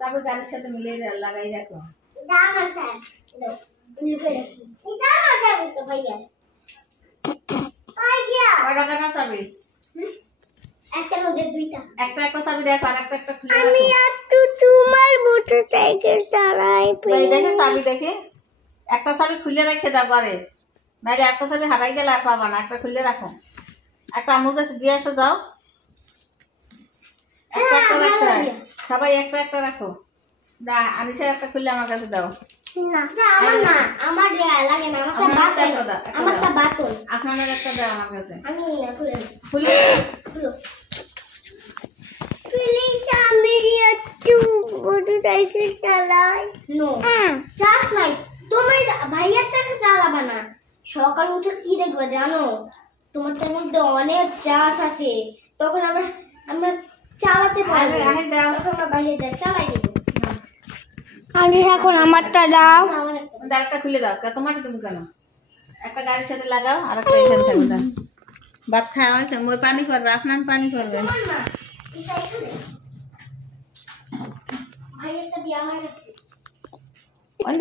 চাবি গাড়ির সাথে মিলিয়ে লাগাই রাখো। কয়টা কেন চাবি? একটার মধ্যে দুইটা। একটা চাবি দেখো, আর একটা খুলে রাখো। আমি একটু তোমার মোটরসাইকেল চালাই। এই দেখে চাবি দেখে একটা চাবি খুলে রেখে দাও ঘরে, নাহলে একটা চাবি হারাই গেলে আর পাবা না। একটা খুলে রাখো, একটা আমার কাছে দিয়ে আসো যাও। একটা রাখতে হয়, সবাই একটা রাখো। না আনিসের একটা খুললে আমার কাছে দাও। না আমার না, আমার লাগে না, আমারটা বাটন। আপনাদের একটা দাও আমার কাছে। আমি খুলে খুলে প্লিজ আমি একটু মোটরসাইকেল চালাই। নো চাস নাই, তোমার ভাইয়ার টাকা চালাবা না। সকাল উঠে কি দেখবা জানো, তোমার মধ্যে অনেক চাষ আছে, তখন আমরা চালাতে পারবো। তখন আমরা বাইরে যাই, চালাই দেবো। আমি এখন আমারটা দাও। একটা খুলে দাও। তোমার তুমি কেন একটা গাড়ির সাথে লাগাও, আর একটা এখানে থাকবে। দাও ভাত খাওয়া হয়েছে, ওই পানি করবে, আপনার পানি করবে।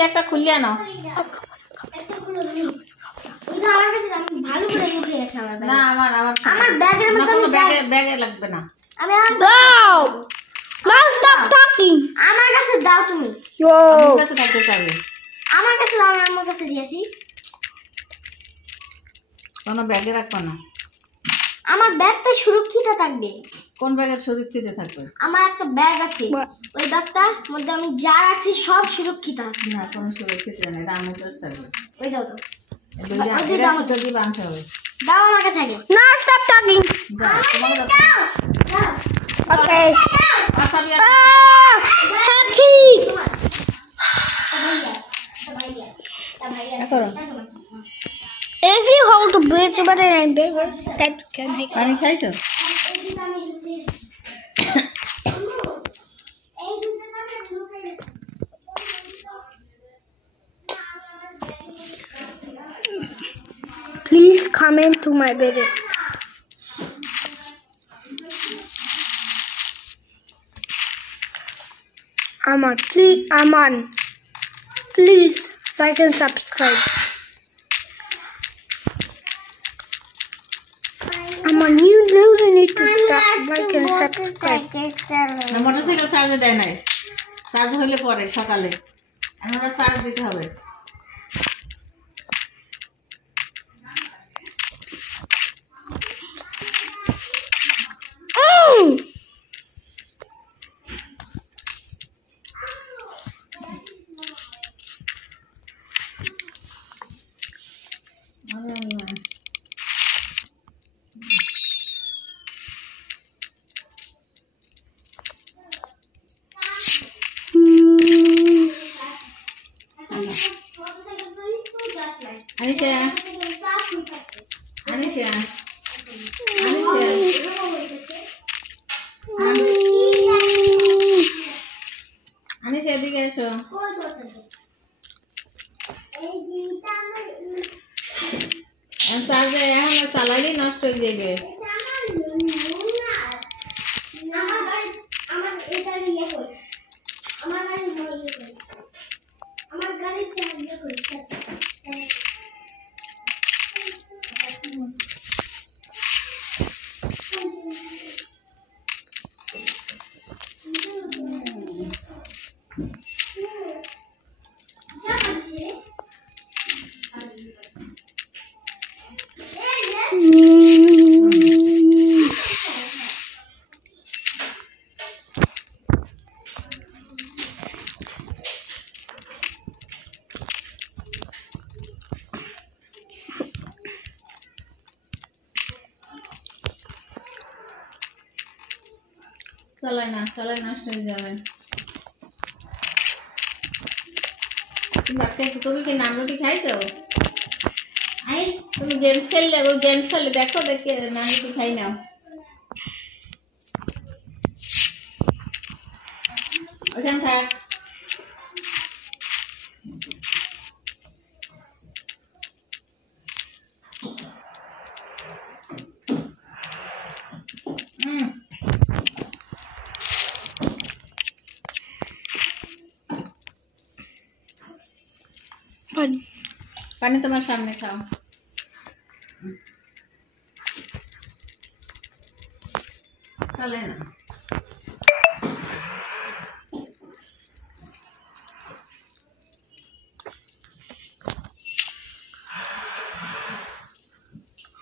একটা খুলিয়ে আনো। না আমার ব্যাগের মধ্যে ব্যাগে লাগবে না। আমি দাও। Stop talking. আমার কাছে দাও তুমি। আমার কাছে থাকতে চাইবে। আমার কাছে দাও, আমার কাছে দিয়ে আসি। কোনো ব্যাগে রাখবো না। আমার ব্যাগটা সুরক্ষিত থাকবে। কোন ব্যাগে সুরক্ষিত থাকবে? আমার একটা ব্যাগ আছে, ওই ব্যাগটার মধ্যে আমি যা রাখছি সব সুরক্ষিত আছে। না কোনো সুরক্ষিত নেই, এটা আমার কাছে থাকবে। ওই দাও তো। যদি বাঁধতে হবে। দাও আমার কাছে আগে। না স্টপ টকিং। দাও। ওকে। হাকি। If you hold the bridge button and bigger, that can make. পানি খাইছো? Please come into my bed. Aman, please like and subscribe. Aman, you really need to like and subscribe. Motorcycle চার্জে দেয় নাই, charge হলে পরে সকালে আমরা charge দিতে হবে। আনিসা এদিকে এসো। চার্জে এখন চালাইলেই নষ্ট হয়ে যাবে। চালাই নষ্ট হয়ে যাবে। তুমি কি নান রুটি খাইছো? তুমি গেমস খেললে দেখো, দেখে নান রুটি খাই নাও। ওখানে থাক। পানি পানি তোমার সামনে খাও। চলে না।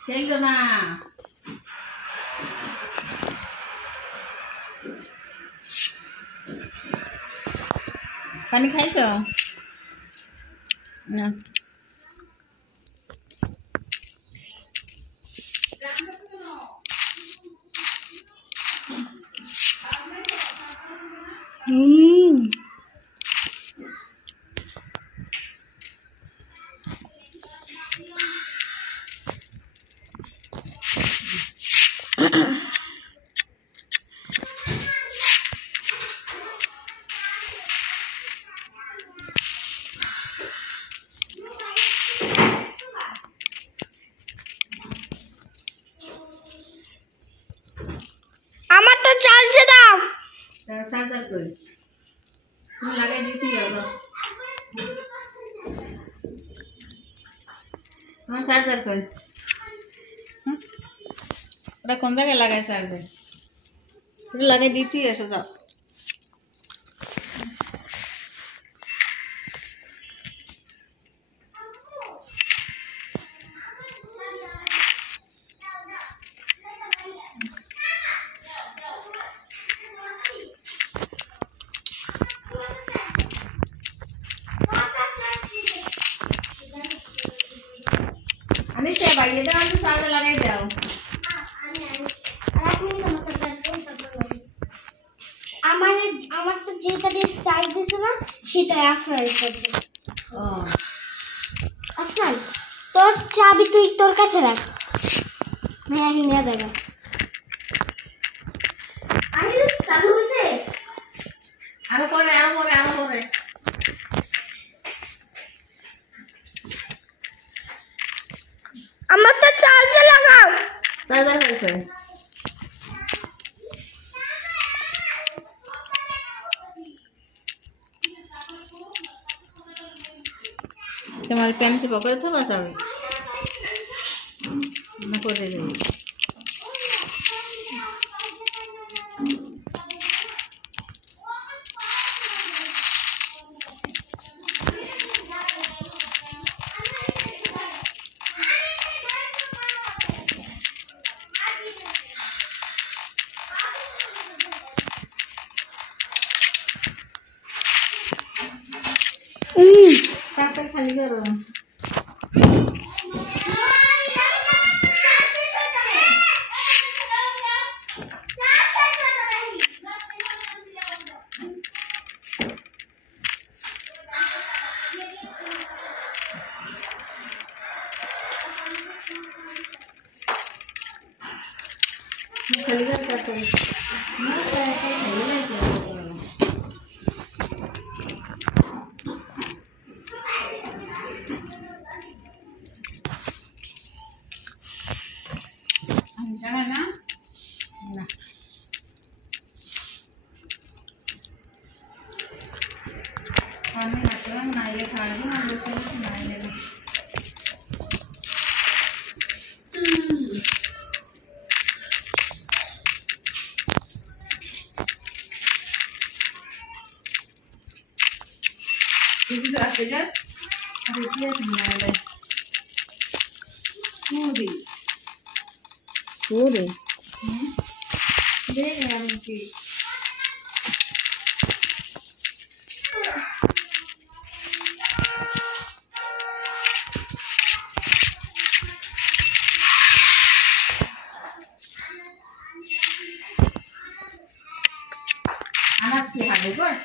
খেললো না। পানি খাইছো না? আমার তো চালছে দাও। চার্জার কই? তুমি লাগাই দিতেই হবে। তোমার চার্জার কই? ওটা কোন জায়গায় লাগাই চার্জার? ওটা লাগাই দিতেই এসো যাও। আনিসে ভাই এটা আমি চার্জার লাগাই দাও। আমার তো যেটা দিয়ে চার্জ দিছে না সেটা আফরান করছে। ও আফরান তোর চাবি তুই তোর কাছে রাখ, ভাইয়া নিয়ে যাবে। আরে চালু হয়েছে? আরো পরে আরো পরে আরো পরে। আমার তো চার্জে লাগাও। চার্জার হয়েছে। তোমার প্যান্ট পকেটে থাকা চাবি না করে দেবে। তারপরে খালি করো। खाली कर सकते हैं ना क्या खाली नहीं कर जाना ना ना खाने मतलब ना ये खाएंगे ना दूसरे से ना लेंगे itu dah saja ada dia tinggal Muri dia yang mungkin anak sih ada bos,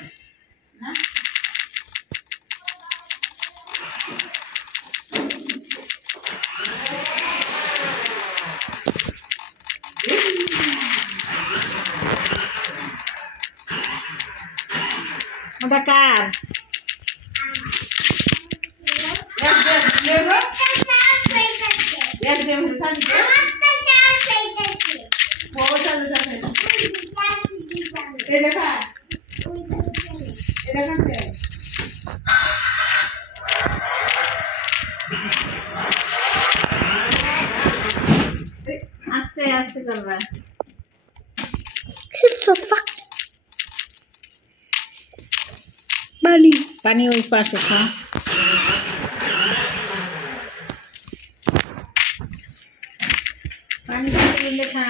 nah udah kan ya dia misalkan mau cari এটা খা এটা খাবে আস্তে করবা। পানি ওই পাশে খা। পানি দিলে খা।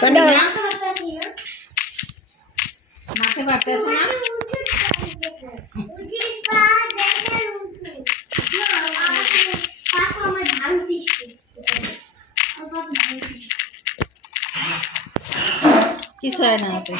পানি না মাঠে বাড়তে আছে না। কিছু হয় না হাতে।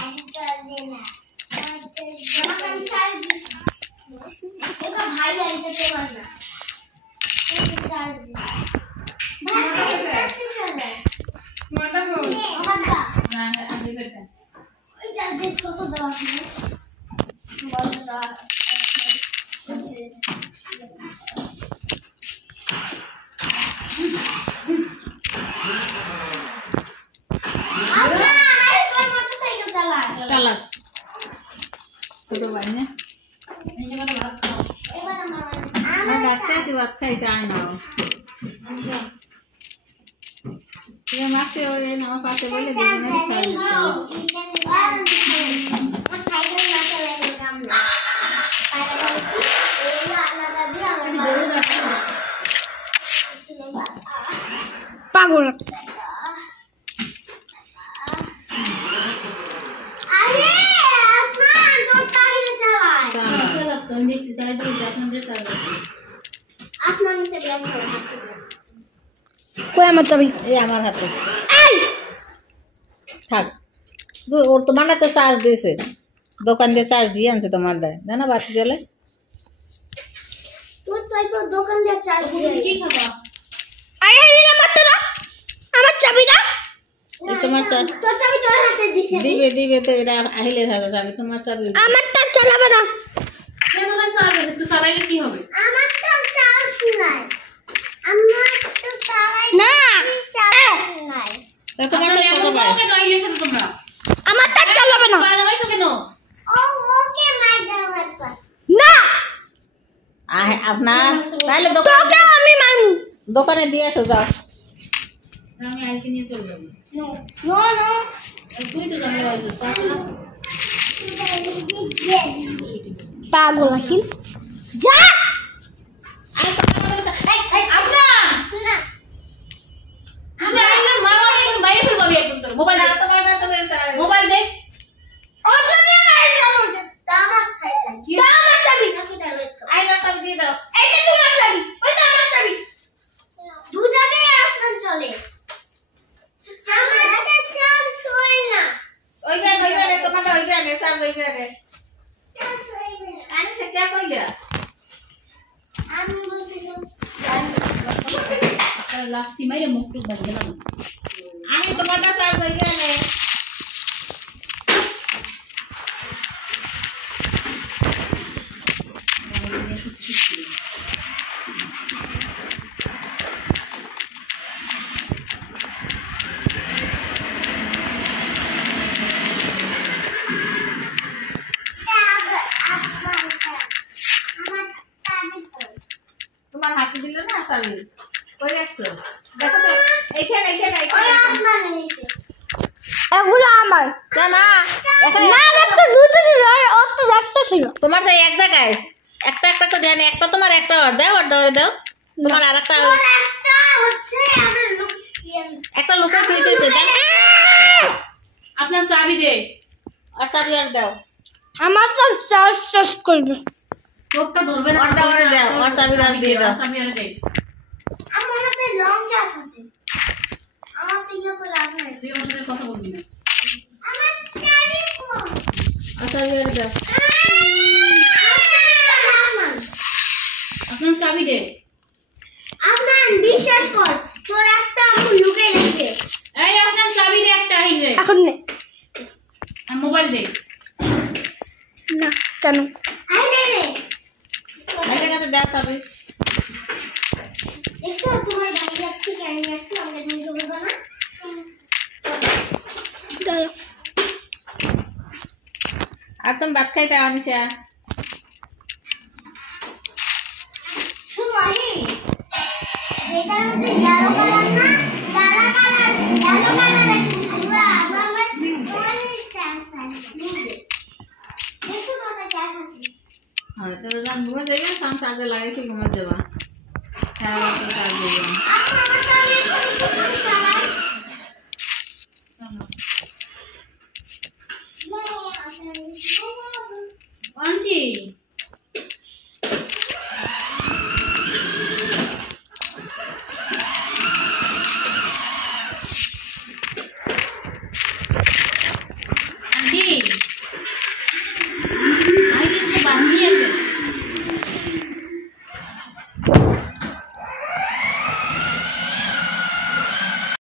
চালাক ছোট ভাই না ডাক্তার আছে ভাত খাইতে আয় না মাসে ওই আমার পাশে বলে দুজনে পাগল আমার চাবি এই আমার হাতে থাক ওর তোমার তো চার্জ দিয়েছে দোকান দিয়ে চার্জ দিয়ে আনছে তোমার দেয় না বাতি গেলে দোকান দিয়ে চার্জ দিয়ে কি খাবা আমার চাবি দাও তোমার তোর চাবি তোর হাতে দিছে দিবে তো এরা আহিলে হাতে চাবি তোমার চাবি আমারটা চালাবে না তোমার চার্জ আছে একটু চালাইলে কি হবে আমারটা চার্জ নাই আমার তো চালাই না নাই তোমার ছোট ভাই তোমরা আমারটা চালাবে না বাজাইছো কেন ও ওকে মাই দেওয়া লাগবে না আপনার তাহলে দোকানে আমি মারমু দোকানে দিয়ে এসো যাও আমি আইকে নিয়ে চলে যাবো নো নো নো তুই তো জানি হয়েছিস পাগল আখিল যা মোবাইল মোবাইল দে আইলা চাবি দিয়ে দাও ওই গানে তোমার ওই গানে চার্জ ওই গানে আমি সে কে কইলা লাফতি মাইরে মুখ টুক বাজে গেলাম আমি তোমারটা চার্জ ওই গানে তোমার হাতে দিল না চাবি কই রাখছো দেখো তো এইখানে এগুলো আমার না এখানে না আমার তো দুটো ছিল আর ওর তো একটা ছিল তোমার তো এক জায়গায় একটা একটা করে দেন একটা তোমার একটা অর্ডার দাও অর্ডার দাও তোমার আরেকটা একটা হচ্ছে আমরা একটা লোকে তুইতেছে দেন আপনার চাবি দে আর চাবি আর দাও আমার তো চার্জ করবে তোরটা ধরবে না অর্ডার করে দাও আর চাবি আর দিয়ে দাও চাবি আর দে আমার হাতে লং চার্জ আছে আমার তো ইয়ে করে লাভ নাই তুই আমার সাথে কথা বলবি না আমার চাবি কোন আর চাবি আর দাও আপনার চাবি দে আপনার বিশ্বাস কর তোর একটা আমু লুকাই রাখছে এই আপনার চাবি দে একটা আইন রে এখন নে আর মোবাইল দে না কেন আই নে রে ভালো কাছে দাও চাবি দেখো তোমার ভাইয়া থেকে আমি আসছি আমাকে তুমি বলবো না আর তুমি ভাত খাইতে আমিষা শুনো আরে যেটার মধ্যে ইয়েলো কালার না ইয়েলো কালার আল্লাহ মামা কোনে চাষা দেখো তো ক্যাশ আছে হ্যাঁ তো যখন ঘুমে যাবে তখন চার্জে লাগাইছি ঘুমে যাবা হ্যাঁ চার্জ দেবে আমার কাছে কোন চালাই চলো ইয়ে আন্টি